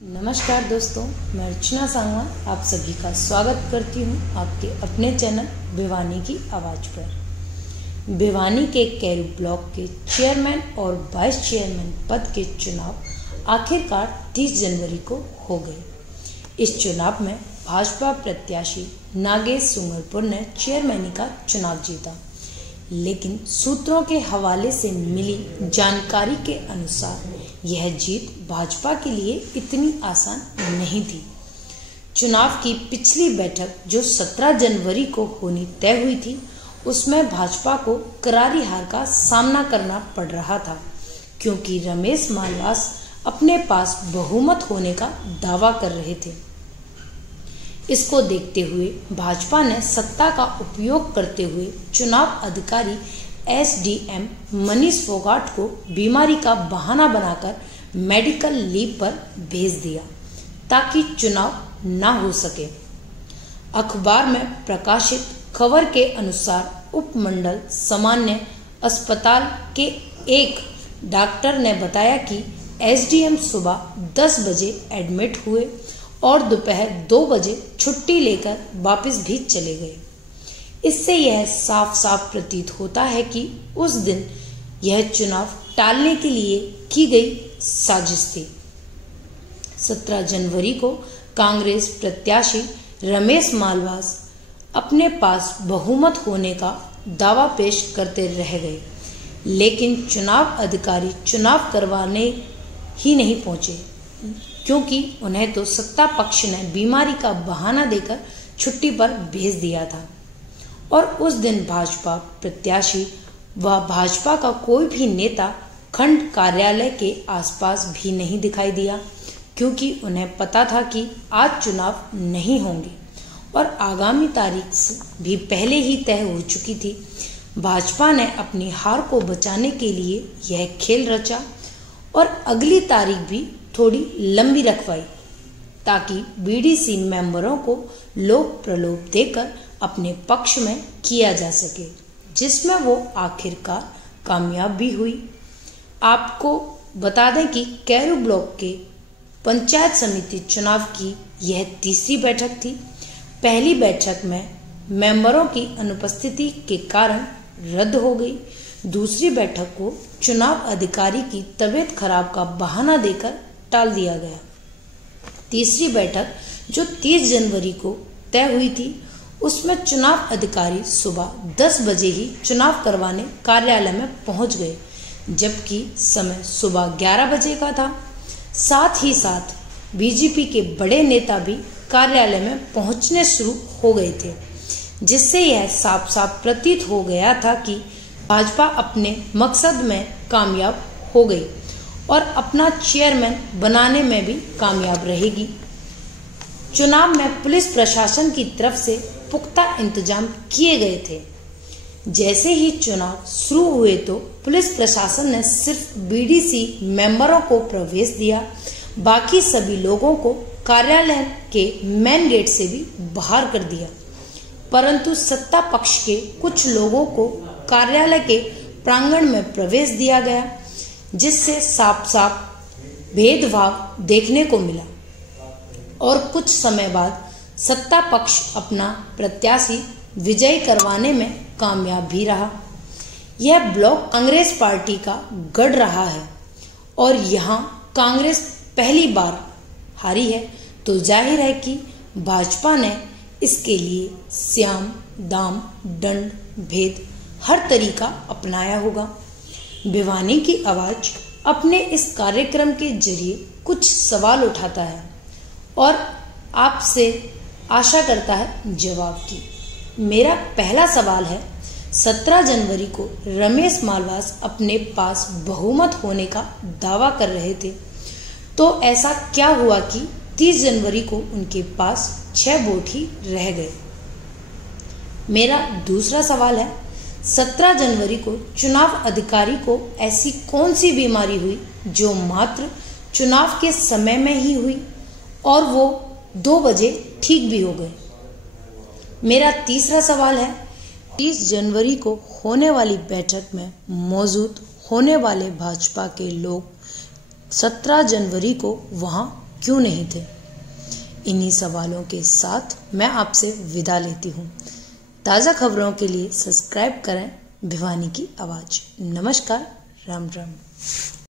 नमस्कार दोस्तों, मैं अर्चना सांगवान आप सभी का स्वागत करती हूं आपके अपने चैनल भिवानी की आवाज़ पर। भिवानी के कैरू ब्लॉक के चेयरमैन और वाइस चेयरमैन पद के चुनाव आखिरकार 30 जनवरी को हो गए। इस चुनाव में भाजपा प्रत्याशी नागेश सुंगरपुर ने चेयरमैनी का चुनाव जीता, लेकिन सूत्रों के हवाले से मिली जानकारी के अनुसार यह जीत भाजपा के लिए इतनी आसान नहीं थी। चुनाव की पिछली बैठक जो 17 जनवरी को होनी तय हुई थी, उसमें भाजपा को करारी हार का सामना करना पड़ रहा था, क्योंकि रमेश मालवास अपने पास बहुमत होने का दावा कर रहे थे। इसको देखते हुए भाजपा ने सत्ता का उपयोग करते हुए चुनाव अधिकारी एसडीएम मनीष फोगाट को बीमारी का बहाना बनाकर मेडिकल लीव पर भेज दिया ताकि चुनाव न हो सके। अखबार में प्रकाशित खबर के अनुसार उपमंडल सामान्य अस्पताल के एक डॉक्टर ने बताया कि एसडीएम सुबह 10 बजे एडमिट हुए और दोपहर 2 बजे छुट्टी लेकर वापस भी चले गए। इससे यह साफ साफ प्रतीत होता है कि उस दिन यह चुनाव टालने के लिए की गई साजिश थी। 17 जनवरी को कांग्रेस प्रत्याशी रमेश मालवास अपने पास बहुमत होने का दावा पेश करते रह गए, लेकिन चुनाव अधिकारी चुनाव करवाने ही नहीं पहुंचे, क्योंकि उन्हें तो सत्ता पक्ष ने बीमारी का बहाना देकर छुट्टी पर भेज दिया था। और उस दिन भाजपा प्रत्याशी व भाजपा का कोई भी नेता खंड कार्यालय के आसपास भी नहीं दिखाई दिया, क्योंकि उन्हें पता था कि आज चुनाव नहीं होंगे और आगामी तारीख भी पहले ही तय हो चुकी थी। भाजपा ने अपनी हार को बचाने के लिए यह खेल रचा और अगली तारीख भी थोड़ी लंबी रखवाई, ताकि बीडीसी मेंबरों को लोभ प्रलोभ देकर अपने पक्ष में किया जा सके, जिसमें वो आखिरकार कामयाब भी हुई। आपको बता दें कि कैरू ब्लॉक के पंचायत समिति चुनाव की यह तीसरी बैठक थी। पहली बैठक में मेंबरों की अनुपस्थिति के कारण रद्द हो गई। दूसरी बैठक को चुनाव अधिकारी की तबीयत खराब का बहाना देकर टाल दिया गया। तीसरी बैठक जो 30 जनवरी को तय हुई थी, उसमें चुनाव अधिकारी सुबह 10 बजे ही चुनाव करवाने कार्यालय में पहुंच गए, जबकि समय सुबह 11 बजे का था। साथ ही साथ बीजेपी के बड़े नेता भी कार्यालय में पहुंचने शुरू हो गए थे, जिससे यह साफ साफ प्रतीत हो गया था कि भाजपा अपने मकसद में कामयाब हो गई और अपना चेयरमैन बनाने में भी कामयाब रहेगी। चुनाव में पुलिस प्रशासन की तरफ से पुख्ता इंतजाम किए गए थे। जैसे ही चुनाव शुरू हुए तो पुलिस प्रशासन ने सिर्फ बीडीसी मेंबरों को प्रवेश दिया, बाकी सभी लोगों को कार्यालय के मेन गेट से भी बाहर कर दिया। परंतु सत्ता पक्ष के कुछ लोगों को कार्यालय के प्रांगण में प्रवेश दिया गया, जिससे साफ साफ भेदभाव देखने को मिला। और कुछ समय बाद सत्ता पक्ष अपना प्रत्याशी विजयी करवाने में कामयाब भी रहा। यह ब्लॉक कांग्रेस पार्टी का गढ़ रहा है और यहाँ कांग्रेस पहली बार हारी है, तो जाहिर है कि भाजपा ने इसके लिए स्याम दाम दंड भेद हर तरीका अपनाया होगा। भिवानी की आवाज अपने इस कार्यक्रम के जरिए कुछ सवाल उठाता है और आपसे आशा करता है जवाब की। मेरा पहला सवाल है, 17 जनवरी को रमेश मालवास अपने पास बहुमत होने का दावा कर रहे थे, तो ऐसा क्या हुआ कि 30 जनवरी को उनके पास 6 वोट ही रह गए? मेरा दूसरा सवाल है, 17 जनवरी को चुनाव अधिकारी को ऐसी कौन सी बीमारी हुई जो मात्र चुनाव के समय में ही हुई और वो 2 बजे ठीक भी हो गए? मेरा तीसरा सवाल है, 30 जनवरी को होने वाली बैठक में मौजूद होने वाले भाजपा के लोग 17 जनवरी को वहां क्यों नहीं थे? इन्हीं सवालों के साथ मैं आपसे विदा लेती हूँ। ताज़ा खबरों के लिए सब्सक्राइब करें भिवानी की आवाज़। नमस्कार, राम राम।